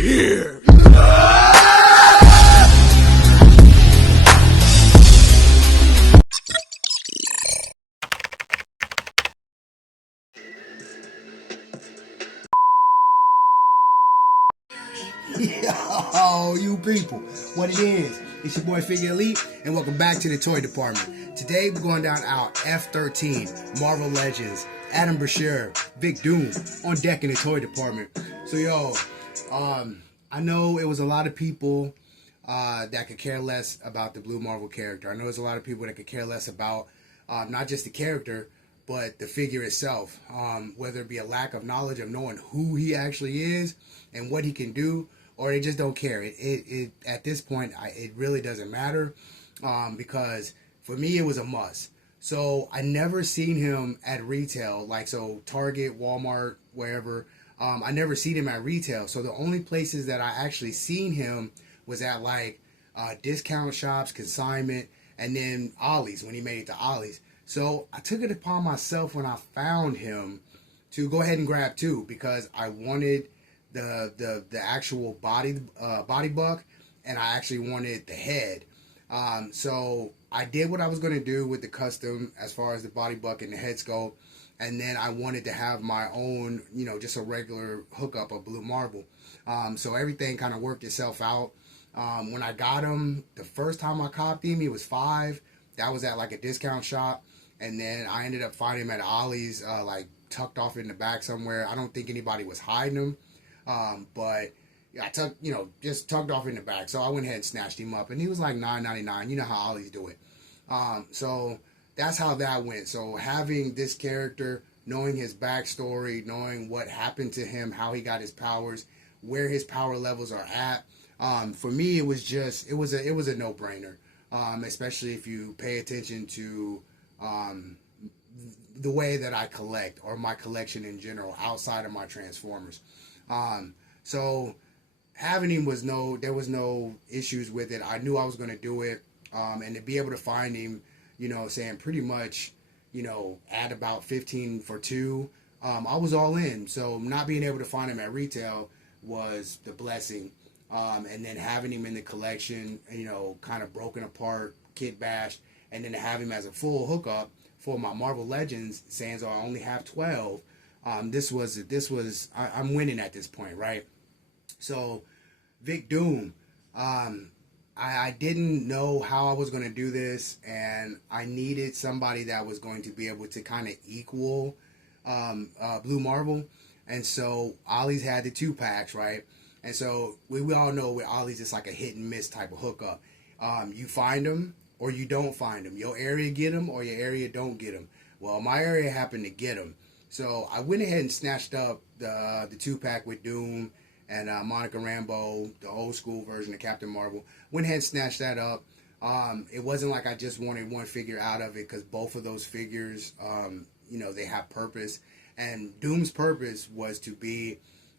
here. Yo, you people, what it is, it's your boy Figure Elite, and welcome back to the toy department. Today we're going down our F-13 Marvel Legends, Adam Brashear, Vic Doom on deck in the toy department. So yo, I know it was a lot of people that could care less about the Blue Marvel character. I know there's a lot of people that could care less about not just the character, but the figure itself, whether it be a lack of knowledge of knowing who he actually is and what he can do, or they just don't care. It at this point, it really doesn't matter, because for me it was a must. So I never seen him at retail, like so Target, Walmart, wherever. I never seen him at retail. So the only places that I actually seen him was at like discount shops, consignment, and then Ollie's when he made it to Ollie's. So I took it upon myself when I found him to go ahead and grab two, because I wanted the actual body buck, and I actually wanted the head. So I did what I was going to do with the custom as far as the body buck and the head sculpt, and then I wanted to have my own, just a regular hookup of Blue Marvel. So everything kind of worked itself out. When I got him, the first time I copped him, he was $5. That was at like a discount shop. And then I ended up finding him at Ollie's, like tucked off in the back somewhere. I don't think anybody was hiding him. But I just tucked off in the back. So I went ahead and snatched him up, and he was like $9.99. You know how Ollie's do it. So that's how that went. So having this character, knowing his backstory, knowing what happened to him, how he got his powers, where his power levels are at, for me it was a no-brainer. Especially if you pay attention to the way that I collect, or my collection in general outside of my Transformers. So having him there was no issues with it. I knew I was going to do it, and to be able to find him, saying pretty much, at about 15 for two, I was all in. So not being able to find him at retail was the blessing. And then having him in the collection, kind of broken apart, kit bashed, and then to have him as a full hookup for my Marvel Legends, saying so I only have 12. I'm winning at this point, right? So Vic Doom, I didn't know how I was going to do this, and I needed somebody that was going to be able to kind of equal Blue Marvel. And so Ollie's had the 2-packs, right? And so we all know with Ollie's, it's like a hit and miss type of hookup. You find them or you don't find them. Your area get them or your area don't get them. Well, my area happened to get them. So I went ahead and snatched up the 2-pack with Doom and Monica Rambeau, the old school version of Captain Marvel. Went ahead and snatched that up. It wasn't like I just wanted one figure out of it, because both of those figures, they have purpose. And Doom's purpose was to be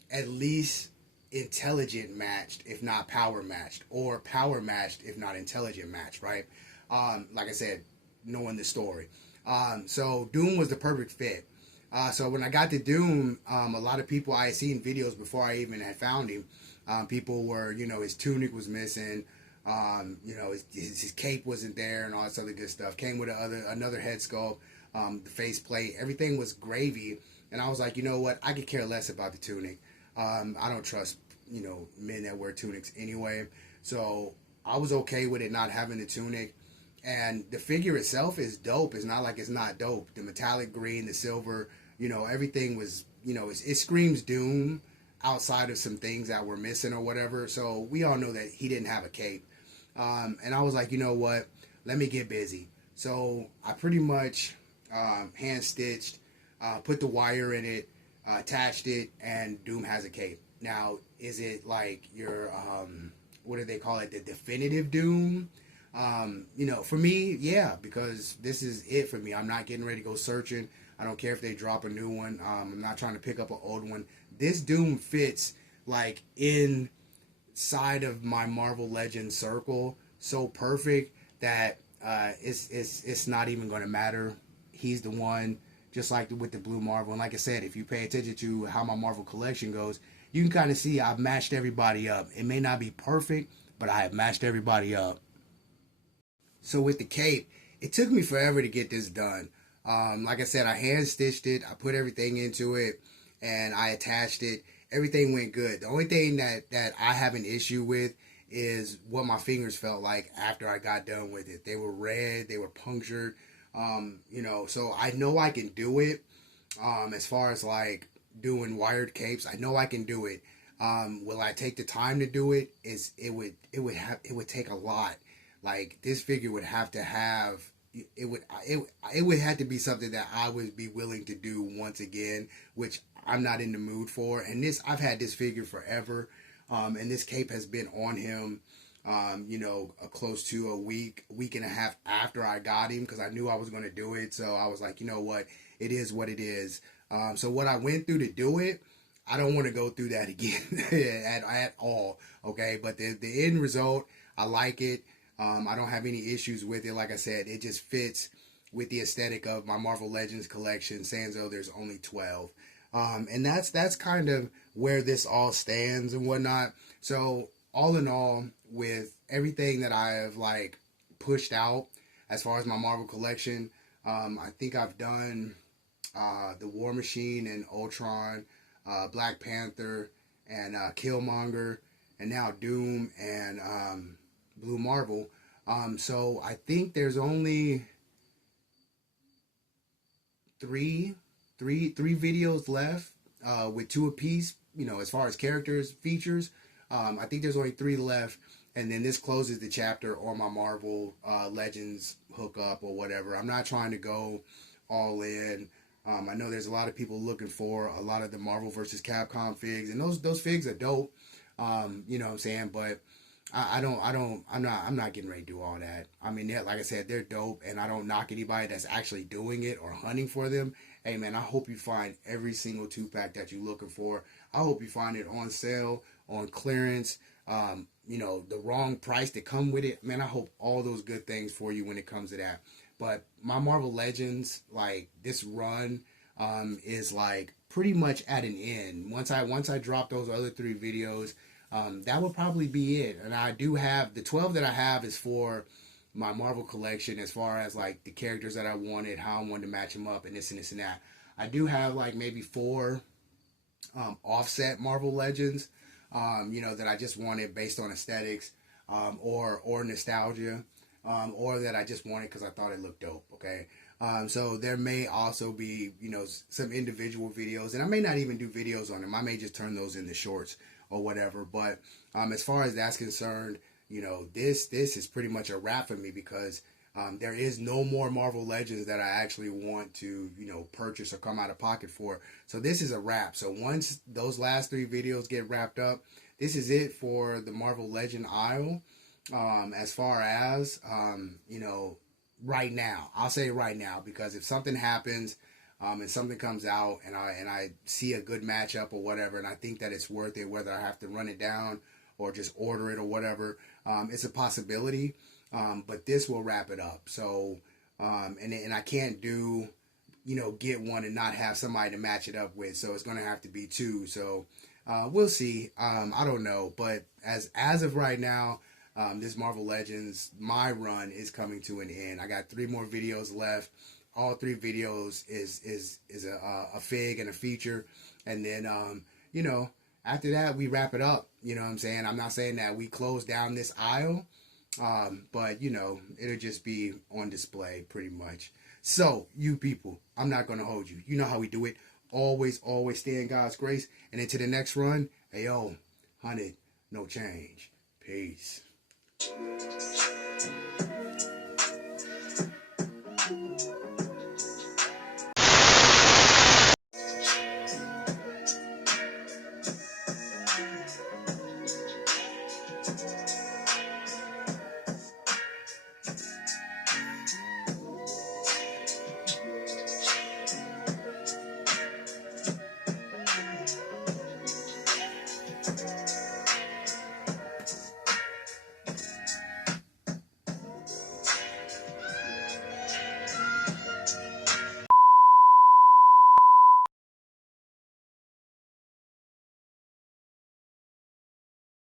at least intelligent matched, if not power matched, or power matched, if not intelligent matched, right? Like I said, knowing the story. So Doom was the perfect fit. So when I got to Doom, a lot of people, I had seen videos before I even had found him. People were, his tunic was missing, his cape wasn't there, and all this other good stuff. Came with another head sculpt, the face plate, everything was gravy. And I was like, you know what, I could care less about the tunic. I don't trust, men that wear tunics anyway. So I was okay with it not having the tunic. And the figure itself is dope. It's not like it's not dope. The metallic green, the silver, everything was, it screams Doom outside of some things that were missing or whatever. So we all know that he didn't have a cape. And I was like, you know what? Let me get busy. So I pretty much hand stitched, put the wire in it, attached it, and Doom has a cape. Now, is it like your, what do they call it? The definitive Doom? For me, yeah, because this is it for me. I'm not getting ready to go searching. I don't care if they drop a new one. I'm not trying to pick up an old one. This Doom fits like inside of my Marvel Legends circle so perfect that it's not even going to matter. He's the one. just like with the Blue Marvel. And like I said, if you pay attention to how my Marvel collection goes, you can kind of see I've matched everybody up. It may not be perfect, but I have matched everybody up. So with the cape, it took me forever to get this done. Like I said, I hand stitched it. I put everything into it, and I attached it. Everything went good. The only thing that I have an issue with is what my fingers felt like after I got done with it. They were red. They were punctured. So I know I can do it. As far as like doing wired capes, I know I can do it. Will I take the time to do it? It would take a lot. Like, this figure would have to have, it would have to be something that I would be willing to do once again, which I'm not in the mood for. And I've had this figure forever, and this cape has been on him, close to a week and a half after I got him, because I knew I was going to do it. So I was like, you know what, it is what it is. So what I went through to do it, I don't want to go through that again at all. Okay, but the end result, I like it. I don't have any issues with it. Like I said, it just fits with the aesthetic of my Marvel Legends collection, sans though there's only 12. And that's kind of where this all stands and whatnot. So all in all, with everything that I have like pushed out as far as my Marvel collection, I think I've done the War Machine and Ultron, Black Panther and Killmonger, and now Doom and Blue Marvel. So I think there's only three videos left, with 2 apiece, as far as characters, features. I think there's only 3 left, and then this closes the chapter on my Marvel Legends hookup or whatever. I'm not trying to go all in. I know there's a lot of people looking for a lot of the Marvel vs. Capcom figs, and those figs are dope. You know what I'm saying? But I'm not getting ready to do all that. I mean, like I said, they're dope, and I don't knock anybody that's actually doing it or hunting for them. Hey man, I hope you find every single 2-pack that you're looking for. I hope you find it on sale, on clearance, the wrong price to come with it. Man, I hope all those good things for you when it comes to that. But my Marvel Legends, like, this run is like pretty much at an end. Once I drop those other 3 videos, that would probably be it. And I do have the 12 that I have is for my Marvel collection, as far as like the characters that I wanted, how I wanted to match them up, and this and this and that. I do have like maybe 4 offset Marvel Legends, that I just wanted based on aesthetics, or nostalgia, or that I just wanted because I thought it looked dope. Okay. So there may also be, some individual videos, and I may not even do videos on them. I may just turn those into shorts or whatever. But as far as that's concerned, this is pretty much a wrap for me, because there is no more Marvel Legends that I actually want to, purchase or come out of pocket for. So this is a wrap. So once those last 3 videos get wrapped up, this is it for the Marvel Legend aisle. As far as, right now, I'll say right now, because if something happens, and something comes out and I see a good matchup or whatever, and I think that it's worth it, whether I have to run it down or just order it or whatever, it's a possibility. But this will wrap it up. So, and I can't do, get one and not have somebody to match it up with. So it's going to have to be 2. So, we'll see. I don't know. But as of right now, this Marvel Legends, my run is coming to an end. I got 3 more videos left. All 3 videos is a fig and a feature. And then, after that, we wrap it up. You know what I'm saying? I'm not saying that we close down this aisle, but, it'll just be on display pretty much. So, you people, I'm not going to hold you. You know how we do it. Always stay in God's grace. And into the next run, 100, no change. Peace.